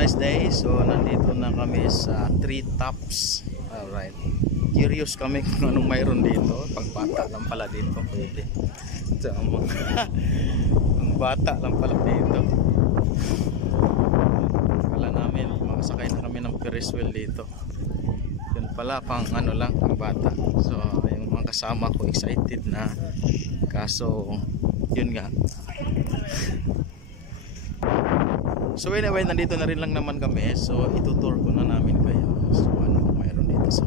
nice day. So nandito na kami sa Tree Tops. Alright. Curious kami kung anong mayroon dito. Pang bata lang pala dito. Pwede. So, ang bata lang pala dito. Kala namin makasakay na kami ng Ferris wheel dito. Yun pala pang ano lang, pang bata. So yung mga kasama ko excited na. Kaso yun nga. So anyway, nandito na rin lang naman kami. So itutour ko na namin kayo. So ano mayroon dito. So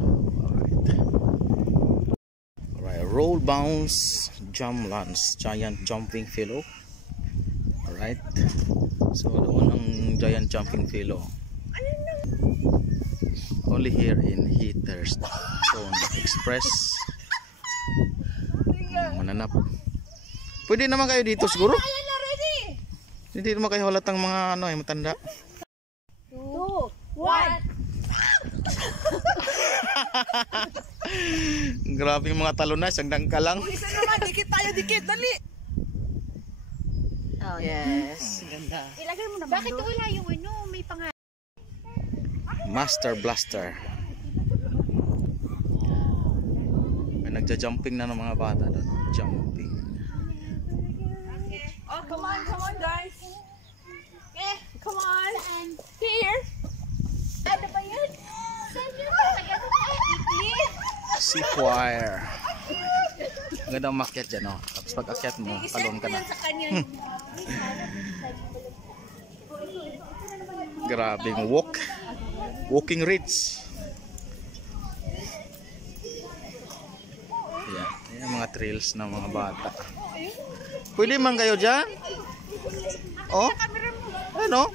alright, roll bounce jump lance, giant jumping philo. Alright. So doon ang giant jumping philo. Only here in Heatherstone Express. Mananap. Pwede naman kayo dito siguro. Hindi naman kayo halatang mga ano matanda. 2, 1. Grabe yung mga talon na, isang dangka lang. Isa naman, dikit tayo, dikit, dali. Oh, yes. Ganda. Ilagay mo naman. Bakit wala yung ano, may pangalan? Master Blaster. May nagja-jumping na ng mga bata doon. Jumping. Oh, come on guys. Eh, come on. Here. Ano ba yun? Sea choir. Magandang makyat dyan, oh. Tapos pag akyat mo, talon ka na. Grabing walking ridge. Yan, yan mga trails ng mga bata. Pwede man kayo dyan? Oh? Ano?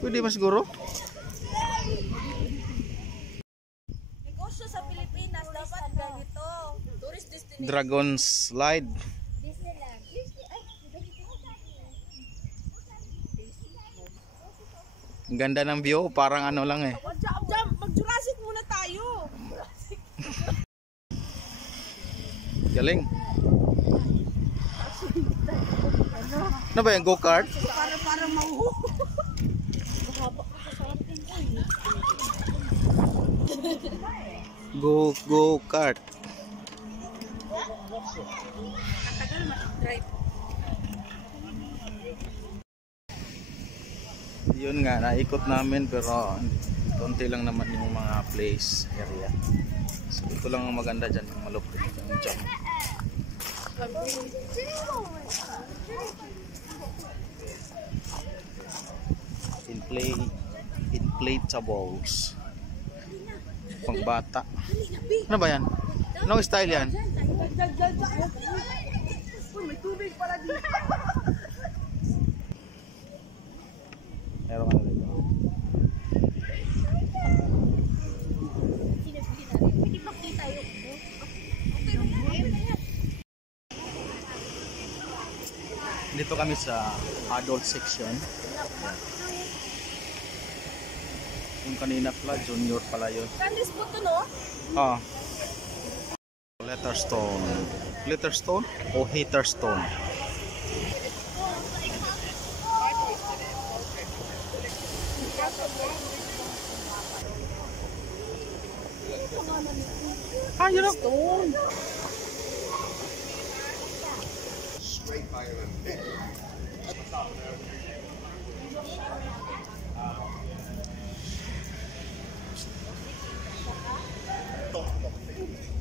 Pwede ba siguro? Negosyo sa Pilipinas, dapat ganito. Tourist destination. Dragon slide. Disneyland. Ang ganda ng view, parang ano lang eh. Mag-Jurassic muna tayo. Galing. Ano ba yung go-kart? Parang mauho. Go-kart. Katagal mag-drive. Yun nga, naikot namin pero konti lang naman yung mga place area. So ito lang ang maganda dyan, yung malupit yung jump. Inflatables. Pang bata. Ano ba yan? Anong style yan? May tubig pala dito. Meron ka na dito. Pwede makita yun. Dito kami sa adult section. Yung kanina pala, junior pala yun. Candice po to, no? Ah. Letterstone. Letterstone o Heatherstone? Ah, yun ang stone.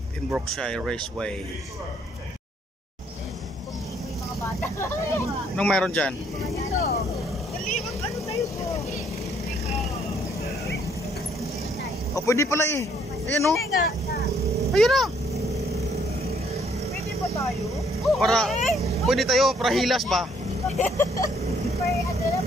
Pembrokeshire Raceway. Anong mayroon dyan? Ano tayo po? Oh, pwede pala eh. Ayan o. Hindi nga. Ayan na. Pwede ba tayo? Para, pwede tayo, para hilas ba? Para ano lang.